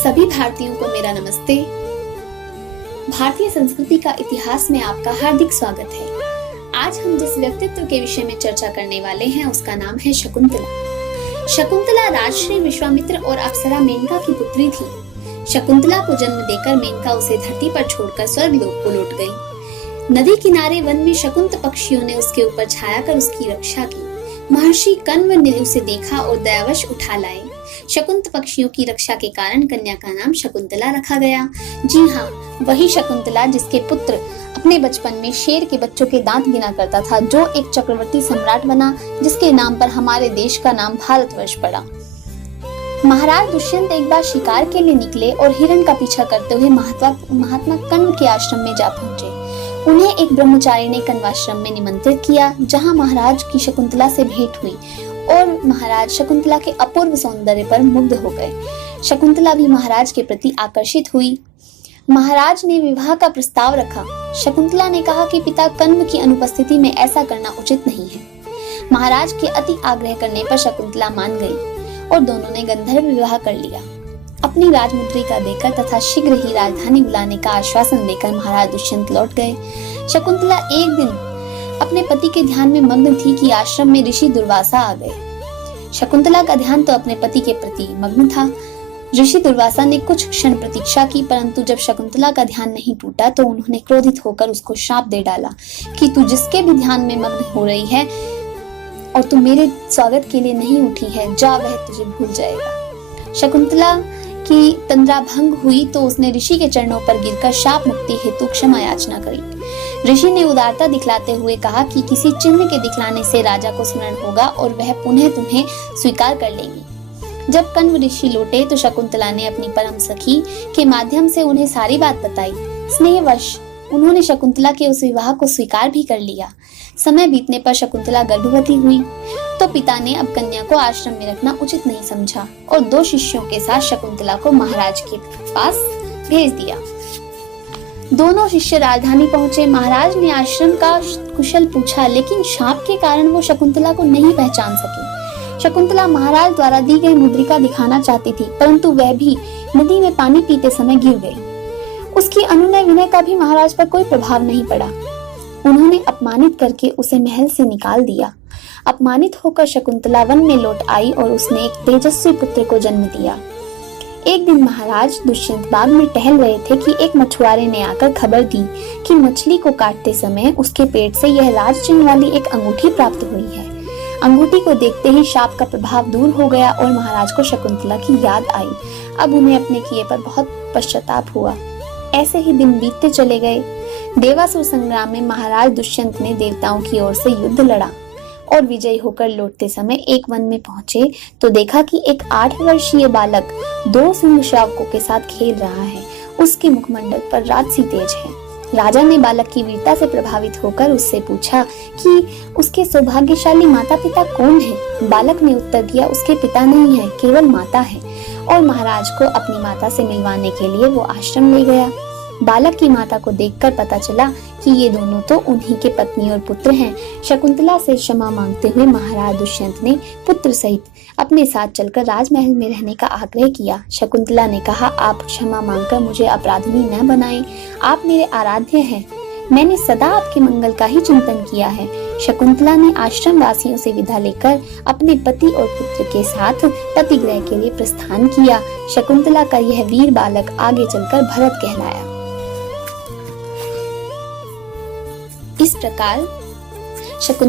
सभी भारतीयों को मेरा नमस्ते। भारतीय संस्कृति का इतिहास में आपका हार्दिक स्वागत है। आज हम जिस व्यक्तित्व के विषय में चर्चा करने वाले हैं उसका नाम है शकुंतला। शकुंतला राजश्री विश्वामित्र और अप्सरा मेनका की पुत्री थी। शकुंतला को जन्म देकर मेनका उसे धरती पर छोड़कर स्वर्गलोक को लौट गई। नदी किनारे वन में शकुंत पक्षियों ने उसके ऊपर छाया कर उसकी रक्षा की। महर्षि कण्व ने उसे देखा और दयावश उठा लाए। शकुंत पक्षियों की रक्षा के कारण कन्या का नाम शकुंतला रखा गया। जी हाँ, वही शकुंतला जिसके पुत्र अपने बचपन में शेर के बच्चों के दांत गिना करता था, जो एक चक्रवर्ती सम्राट बना, जिसके नाम पर हमारे देश का नाम भारतवर्ष पड़ा। महाराज दुष्यंत एक बार शिकार के लिए निकले और हिरण का पीछा करते हुए महात्मा कण्व के आश्रम में जा पहुंचे। उन्हें एक ब्रह्मचारी ने कण्वाश्रम में निमंत्रित किया, जहां महाराज की शकुंतला से भेंट हुई और महाराज शकुंतला के अपूर्व सौंदर्य पर मुग्ध हो गए। शकुंतला भी महाराज के प्रति आकर्षित हुई। महाराज ने विवाह का प्रस्ताव रखा। शकुंतला ने कहा कि पिता कण्व की अनुपस्थिति में ऐसा करना उचित नहीं है। महाराज के अति आग्रह करने पर शकुंतला मान गई और दोनों ने गंधर्व विवाह कर लिया। अपनी राजमुद्रिका देकर तथा शीघ्र ही राजधानी बुलाने का आश्वासन देकर महाराज दुष्यंत लौट गए। शकुंतला एक दिन अपने पति के ध्यान में मग्न थी कि आश्रम में ऋषि दुर्वासा आ गए। शकुंतला का ध्यान तो अपने पति के प्रति मग्न था। ऋषि दुर्वासा ने कुछ क्षण प्रतीक्षा की, परंतु जब शकुंतला का ध्यान नहीं टूटा तो उन्होंने क्रोधित होकर उसको शाप दे डाला कि तू जिसके भी ध्यान में मग्न हो रही है और तू मेरे स्वागत के लिए नहीं उठी है, जा, वह तुझे भूल जाएगा। शकुंतला की तंद्रा भंग हुई तो उसने ऋषि के चरणों पर गिरकर शाप मुक्ति हेतु क्षमा याचना करी। ऋषि ने उदारता दिखलाते हुए कहा कि किसी चिन्ह के दिखलाने से राजा को स्मरण होगा और वह पुनः तुम्हें स्वीकार कर लेगी। जब कण्व ऋषि लौटे तो शकुंतला ने अपनी परम सखी के माध्यम से उन्हें सारी बात बताई। स्नेहवश उन्होंने शकुंतला के उस विवाह को स्वीकार भी कर लिया। समय बीतने पर शकुंतला गर्भवती हुई तो पिता ने अब कन्या को आश्रम में रखना उचित नहीं समझा और 2 शिष्यों के साथ शकुंतला को महाराज के पास भेज दिया। दोनों शिष्य राजधानी पहुंचे। महाराज ने आश्रम का कुशल पूछा, लेकिन शाप के कारण वो शकुंतला को नहीं पहचान सकी। शकुंतला महाराज द्वारा दी गई मुद्रिका दिखाना चाहती थी, परंतु वह भी नदी में पानी पीते समय गिर गई। उसकी अनुनय विनय का भी महाराज पर कोई प्रभाव नहीं पड़ा। उन्होंने अपमानित करके उसे महल से निकाल दिया। अपमानित होकर शकुंतला वन में लौट आई और उसने एक तेजस्वी पुत्र को जन्म दिया। एक दिन महाराज दुष्यंत बाग में टहल रहे थे कि एक मछुआरे ने आकर खबर दी कि मछली को काटते समय उसके पेट से यह राज चिन्ह वाली एक अंगूठी प्राप्त हुई है। अंगूठी को देखते ही शाप का प्रभाव दूर हो गया और महाराज को शकुंतला की याद आई। अब उन्हें अपने किए पर बहुत पश्चाताप हुआ। ऐसे ही दिन बीतते चले गए। देवासुर संग्राम में महाराज दुष्यंत ने देवताओं की ओर से युद्ध लड़ा और विजयी होकर लौटते समय एक वन में पहुंचे तो देखा कि एक 8 वर्षीय बालक 2 सिंह शावकों के साथ खेल रहा है। उसके मुखमंडल पर राजसी तेज है। राजा ने बालक की वीरता से प्रभावित होकर उससे पूछा कि उसके सौभाग्यशाली माता पिता कौन है। बालक ने उत्तर दिया, उसके पिता नहीं है, केवल माता है। और महाराज को अपनी माता से मिलवाने के लिए वो आश्रम ले गया। बालक की माता को देखकर पता चला कि ये दोनों तो उन्हीं के पत्नी और पुत्र हैं। शकुंतला से क्षमा मांगते हुए महाराज दुष्यंत ने पुत्र सहित अपने साथ चलकर राजमहल में रहने का आग्रह किया। शकुंतला ने कहा, आप क्षमा मांगकर मुझे अपराधिनी न बनाएं। आप मेरे आराध्य हैं। मैंने सदा आपके मंगल का ही चिंतन किया है। शकुंतला ने आश्रम वासियों से विदा लेकर अपने पति और पुत्र के साथ पतिगृह के लिए प्रस्थान किया। शकुंतला का यह वीर बालक आगे चलकर भरत कहलाया। इस प्रकार शकुंतला